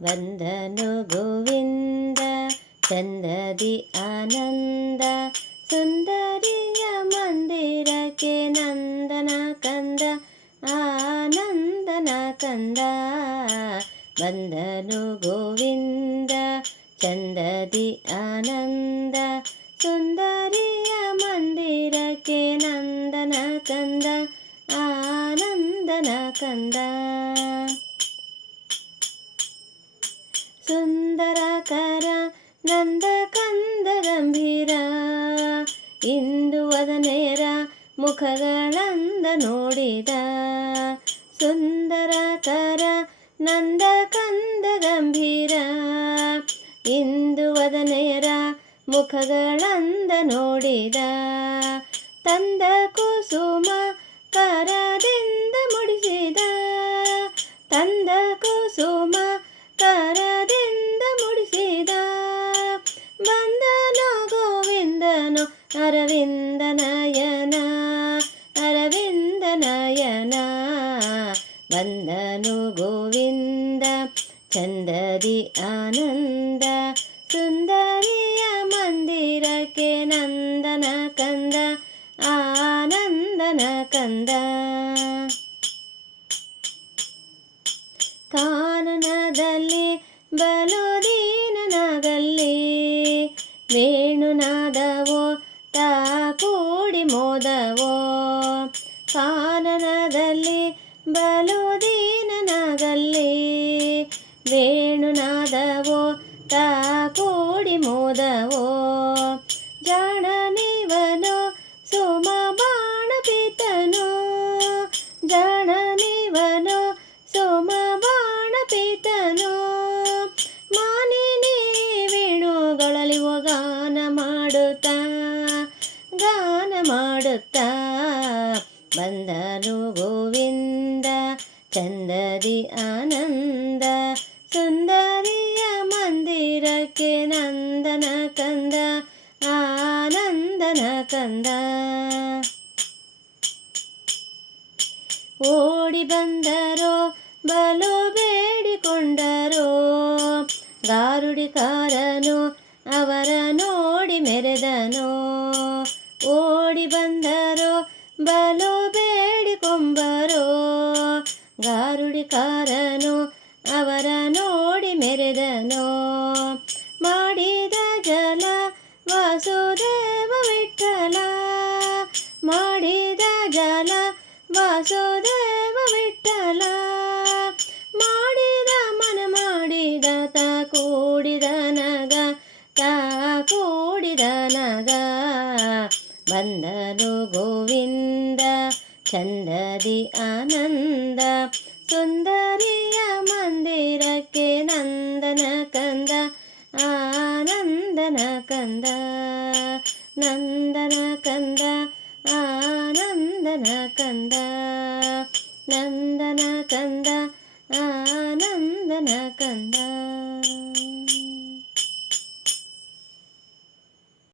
ಬಂದನು ಗೋವಿಂದ ಚಂದದಿ ಆನಂದ ಸುಂದರಿಯ ಮಂದಿರಕ್ಕೆ ನಂದನ ಕಂದ ಆನಂದನ ಕಂದ ಬಂದನು ಗೋವಿಂದ ಚಂದದಿ ಆನಂದ ಸುಂದರಿಯ ಮಂದಿರಕ್ಕೆ ನಂದನ ಕಂದ ಆನಂದನ ಕಂದ ನಂದ ಕಂದ ಗಂಭೀರ ಇಂದು ವದನೇರ ಮುಖಗಳಂದ ನೋಡಿದ. ಸುಂದರಕರ ನಂದ ಕಂದ ಗಂಭೀರ ಇಂದು ವದನೇರ ಮುಖಗಳಂದ ನೋಡಿದ. ತಂದ ಕುಸುಮ ನಯನ, ಅರವಿಂದ ನಯನ ಗೋವಿಂದ, ಚಂದದಿ ಆನಂದ, ಸುಂದರಿಯ ಮಂದಿರಕ್ಕೆ ನಂದನ ಕಂದ, ಆನಂದನ ಕಂದ. ಕಾನನದಲ್ಲಿ ಬಲು ದೀನನಾಗಲ್ಲಿ, ವೇಣುನಾದವೋ ಮೋದವೋ ಕಾನನದಲ್ಲಿ ಬಲು ದೀನನಾಗಲ್ಲಿ. ವೇಣುನಾದವೋ? ತಾ ಕೂಡಿ ಮೋದವೋ? ಜಾಣನಿವನು ಮಾಡುತ್ತಾ ಬಂದನು ಗೋವಿಂದ, ಚಂದದಿ ಆನಂದ, ಸುಂದರಿಯ ಮಂದಿರಕ್ಕೆ ನಂದನ ಕಂದ, ಆನಂದನ ಕಂದ. ಓಡಿ ಬಂದರೋ, ಬಲು ಬೇಡಿಕೊಂಡರೋ, ಗಾರುಡಿಕಾರನು ಅವರ ನೋಡಿ ಮೆರೆದನು. ಗಾರುಡಿಕಾರನು ಅವರ ನೋಡಿ ಮೆರೆದನು. ಮಾಡಿದ ಜಲ ವಾಸುದೇವ ವಿಠಲ. ಮಾಡಿದ ಜಲ ವಾಸುದೇವ ವಿಠಲ. ಮಾಡಿದ ಮನ ಮಾಡಿದ ತ ಕೂಡಿದ ನಗ, ತ ಕೂಡಿದ ನಗ. ಬಂದನು ಗೋವಿಂದ ಚಂದದಿ ಆನಂದ ಸುಂದರಿಯ ಮಂದಿರಕ್ಕೆ ನಂದನ